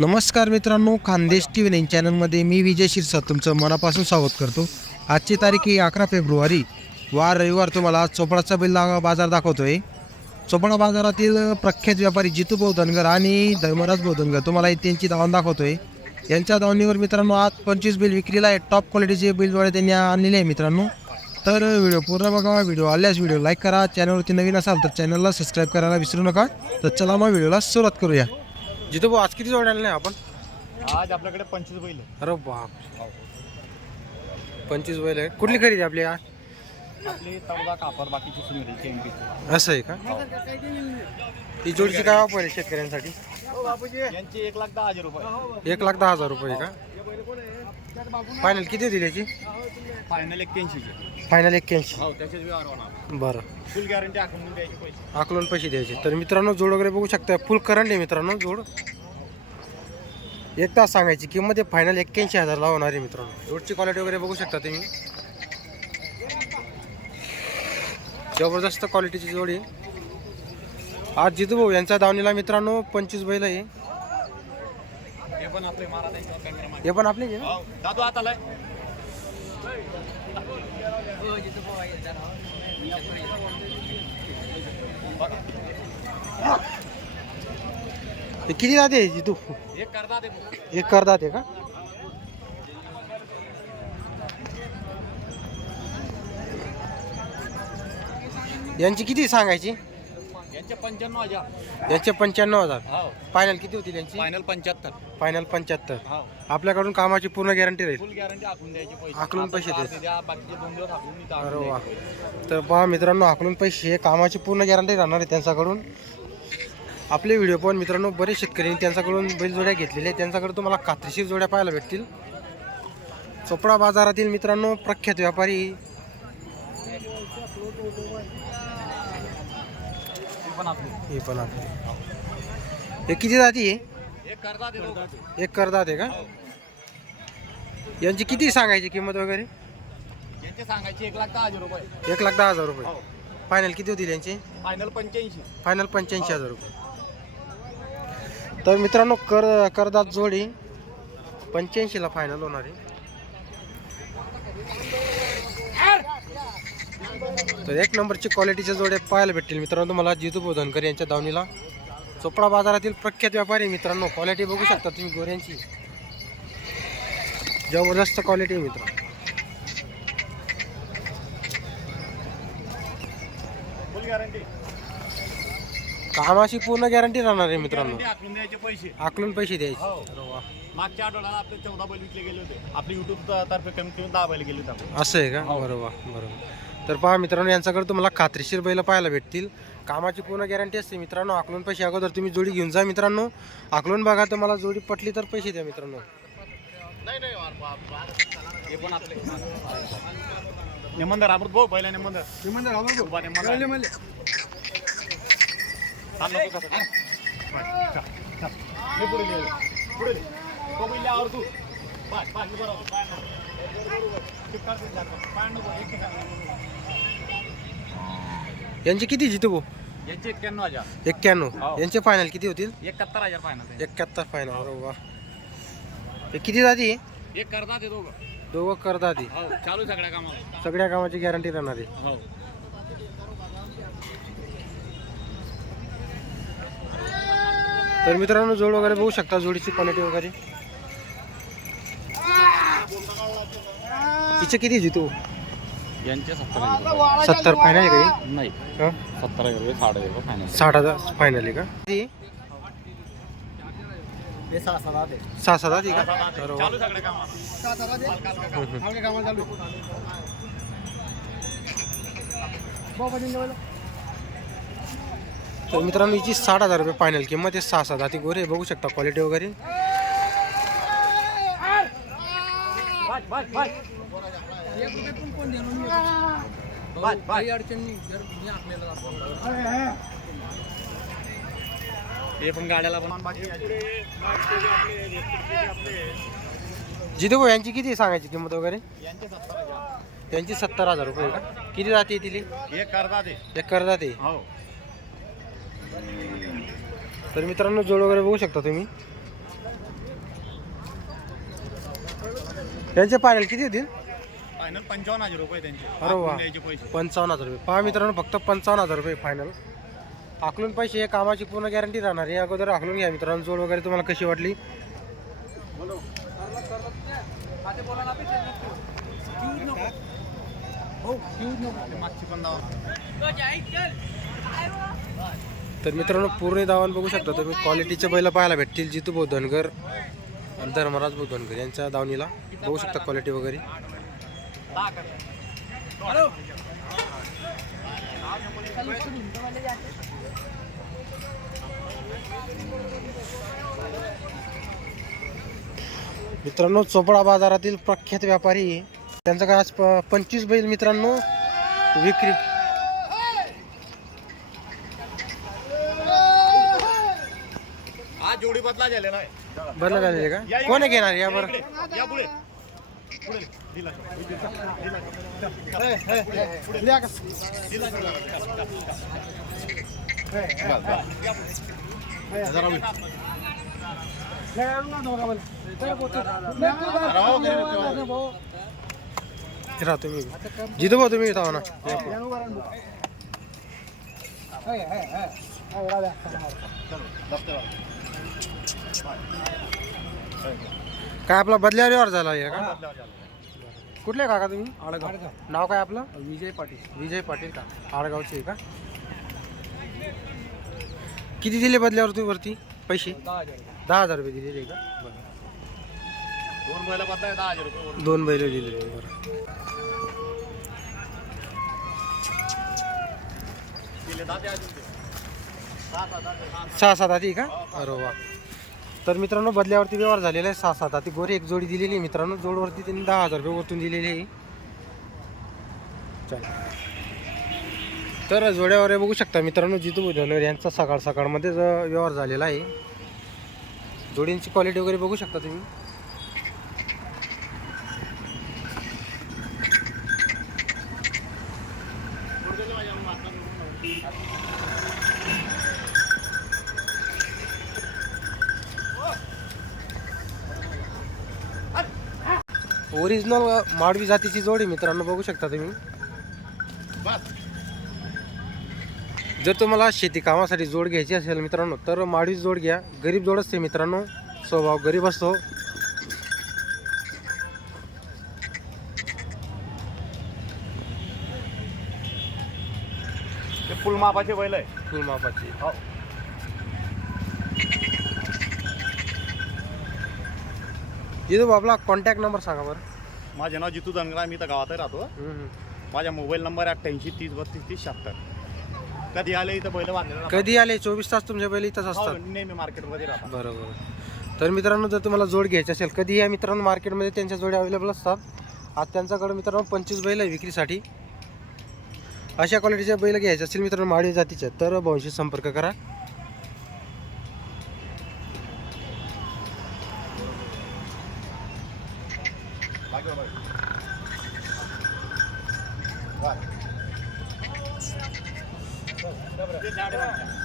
नमस्कार मित्रांनो Khandesh T V nine चॅनलमध्ये मी विजय शिरसा तुमचं मनापासून स्वागत करतो. आजची तारीख ही अकरा फेब्रुवारी. वार रविवार तुम्हाला आज चोपडाचा बैल दा- बाजार दाखवतोय. चोपडा बाजारातील प्रख्यात व्यापारी जितू बौद्धनगर आणि धर्मराज बौद्धनगर तुम्हाला त्यांची दावण दाखवतोय. यांच्या दावणीवर मित्रांनो आज पंचवीस बिल विक्रीला आहे टॉप क्वालिटीचे बिलद्वारे त्यांनी आणलेले आहे मित्रांनो. तर व्हिडिओ पूर्ण बघा व्हिडिओ आल्यास व्हिडिओ लाईक करा. चॅनलवरती नवीन असाल तर चॅनलला सबस्क्राईब करायला विसरू नका. तर चला मग व्हिडिओला सुरुवात करूया. जितू भाऊ आज किती जोड आणले आपण? आज आपल्याकडे पंचवीस बैल आहे. अरे बाप पंचवीस बैल आहे कुठली खरेदी आपली आज? आपली कापर बाकीची असं आहे का? ही. जोडची काय वापर आहे शेतकऱ्यांसाठी? यांची एक लाख दहा हजार रुपये. एक लाख दहा हजार रुपये का? फायनल किती होती त्याची? फायनल एक्क्याऐंशीचे. फायनल एक्क्याऐंशी. हो त्याच्याच व्यवहार होणार. बरं. फुल गॅरंटी आखून द्यायचे पैसे. आकलून पैसे द्यायचे. तर मित्रांनो जोड वगैरे बघू शकता. फुल करंट आहे मित्रांनो जोड. एक तास सांगायची किंमत आहे. फायनल एक्क्याऐंशी हजार लावणार आहे मित्रांनो. जोडची क्वालिटी वगैरे बघू शकता तुम्ही. जबरदस्त क्वालिटीची जोड. आहे आज जितू भाऊ यांच्या दावणीला मित्रांनो पंचवीस बैल आहे. पण आपले हे पण आपले? हो दादू आता किती जाते जितू? एक करता ते एक का? यांची किती सांगायची? यांचे पंच्याण्णव हजार. यांचे पंच्याण्णव हजार. हो. फायनल किती होती त्यांची फायनल पंच्याहत्तर. फायनल पंच्याहत्तर. हो. आपल्याकडून कामाची पूर्ण गॅरंटी राहील. फुल गॅरंटी आखून द्यायचे पैसे. आखलून पैसे आता द्यायचे. द्या बाकीचे दोन दिवस आखून इथं आखून अरे वा. द्यायचे. तर पहा मित्रांनो आकलून पैसे हे कामाची पूर्ण गॅरंटी राहणार आहे त्यांच्याकडून. आपले व्हिडिओ पाहून मित्रांनो बरेच शेतकऱ्यांनी त्यांच्याकडून बैलजोड्या घेतलेल्या आहेत. त्यांच्याकडे तुम्हाला खात्रीशीर जोड्या पाहायला भेटतील. चोपडा बाजारातील मित्रांनो प्रख्यात व्यापारी हे पण आपले. हे पण आपले. हे किती जाती आहे एक. एक करदात आहे का? यांची किती सांगायची किंमत वगैरे? यांचे सांगायचे एक लाख दहा हजार रुपये. एक लाख दहा हजार रुपये. हो. फायनल किती होतील यांची? फायनल पंच्याऐंशी. फायनल पंच्याऐंशी हजार रुपये. तर मित्रांनो कर करदात जोडी पंच्याऐंशीला फायनल होणार आहे. तर एक नंबरची क्वालिटीच्या जोड्या पाहायला भेटतील. मित्रांनो तुम्हाला जितू बोधनकर यांच्या दावणीला चोपडा बाजारातील प्रख्यात व्यापारी मित्रांनो क्वालिटी बघू शकता तुम्ही गोऱ्यांची. जबरदस्त क्वालिटी आहे मित्र कामाची पूर्ण गॅरंटी राहणार आहे मित्रांनो. आकलून पैसे. द्यायचे. हो. मागच्या आठवड्याला आपले चौदा बैल विकले गेले होते. आपले युट्यूब तर्फे कमी कमी दहा बैल गेले होते. असं आहे का? हो. बरोबर बरोबर. तर पहा मित्रांनो यांच्याकडे तुम्हाला खात्रीशीर बैल पाहायला भेटतील. कामाची पूर्ण गॅरंटी असते. मित्रांनो आकलून पैसे अगोदर तुम्ही जोडी घेऊन जा मित्रांनो. आकलून बघा तुम्हाला जोडी पटली तर पैसे द्या मित्रांनो. हे पण आपले नेमंदर अमृत भाऊ पहिला नेमंदर. नेमंदर अमृत भाऊ नेमंदर. चाल नको कसं, चाल. चाल, चाल. हे पुढे पुढे. तो तू. पाय पाय हे बरोबर पाय नको. एक ठिकाणी. यांची किती जितू भाऊ? यांचे एक्क्याण्णव हजार. एक्क्याण्णव. हो. यांचे फायनल किती होतील? एकाहत्तर हजार फायनल एक्क्याहत्तर फायनल अरे वा. हे किती जाती एक करतात ते दोघं. दोघं करतात हे. हो चालू सगळ्या कामाला सगळ्या कामाची गॅरंटी राहणार आहे. हो. तर मित्रांनो जोड वगैरे बघू शकता जोडीची क्वालिटी वगैरे. तिचे किती जितू? यांचे सत्तर फायनल आहे का नाही. हे? सत्तर हजार रुपये साठ हजार रुपये फायनल साठ हजार फायनल आहे का? हे सहा सात आहे. सहा सात आहे. का. तर मित्रांनो हिची साठ हजार रुपये फायनल किंमत आहे. सहा सात हाती गोरे बघू शकता क्वालिटी वगैरे. हे. पण गाड्याला पण. जिथे भाऊ यांची किती सांगायची किंमत वगैरे? यांचे सत्तर हजार. यांची सत्तर हजार रुपये. का किती जाते तिली? हे करतात ते. एक करतात ते? हो. तर मित्रांनो जोड वगैरे बघू शकता तुम्ही. यांचे पायरल किती होतील? फायनल पंचावन्न हजार रुपये त्यांचे. अरे वा. द्यायचे पैसे. पंचावन्न हजार रुपये. पहा मित्रांनो फक्त पंचावन्न हजार रुपये फायनल आकलून पैसे हे कामाची पूर्ण गॅरंटी राहणार. आहे अगोदर आकलून घ्या मित्रांनो जोड वगैरे तुम्हाला कशी वाटली? मागची पण दावा तर मित्रांनो पूर्ण दावण बघू शकता तुम्ही. क्वालिटीचे बैल पाहायला भेटतील. जितू भाऊ धनगर आणि धर्मराज भाऊ धनगर यांच्या दावणीला बघू शकता क्वालिटी वगैरे. मित्रांनो चोपडा बाजारातील प्रख्यात व्यापारी त्यांचं काय आज पंचवीस बैल मित्रांनो विक्री. जोडी बदला झाले नाही बदला झालेले का? कोण घेणार? या बरं मी. तुम्ही जिथं भाऊ तुम्ही ना काय आपला बदल्यावर झाला आहे का? कुठले काका तुम्ही? आडगाव. नाव काय आपलं? विजय पाटील. विजय पाटील का? आडगावचे आहे का? किती दिले बदल्यावर तुम्ही वरती? पैसे? दहा हजार रुपये. दिलेले का? बरं. दोन बैला दिलेले बरं. दिले ते. सहा, सात, हाती का? अरे वा. तर मित्रांनो बदल्यावरती व्यवहार झालेला आहे सहा सात हाती गोरी एक जोडी दिलेली आहे मित्रांनो. जोडवरती त्यांनी दहा हजार रुपये वरतून दिलेली आहे. चला. तर जोड्यावर बघू शकता मित्रांनो जितू धनवर यांचा सकाळ सकाळमध्येच व्यवहार झालेला आहे. जोडींची क्वालिटी वगैरे बघू शकता तुम्ही. ओरिजिनल माडवी जातीची जोडी मित्रांनो बघू शकता तुम्ही. जर तुम्हाला शेती कामासाठी जोड घ्यायची असेल मित्रांनो तर माडवी जोड घ्या. गरीब जोड असते मित्रांनो. स्वभाव गरीब असतो. ते फुल मापाचे बैल आहे. फुल मापाची हो. जिथं आपला कॉन्टॅक्ट नंबर सांगा बरं. माझे नाव जितू धनगरा मी तर गावातही राहतो. माझा मोबाईल नंबर अठ्ठ्याऐंशी तीस बत्तीस तीस शहात्तर. कधी आले इथं बैल बांधलेलं? कधी आले? चोवीस तास तुमच्या पहिले इथंच राहतं. असतात. हो, नेहमी मार्केटमध्ये राहतात बरोबर तर मित्रांनो जर तुम्हाला जोड घ्यायची असेल कधी या मित्रांनो मार्केटमध्ये त्यांच्या जोडी अवेलेबल असतात. आज त्यांच्याकडे मित्रांनो पंचवीस बैल आहे विक्रीसाठी. अशा क्वालिटीच्या बैल घ्यायचे असेल मित्रांनो माळी जातीच्या तर भाऊशी संपर्क करा. बाकी बघा. ते झाडे बांधा.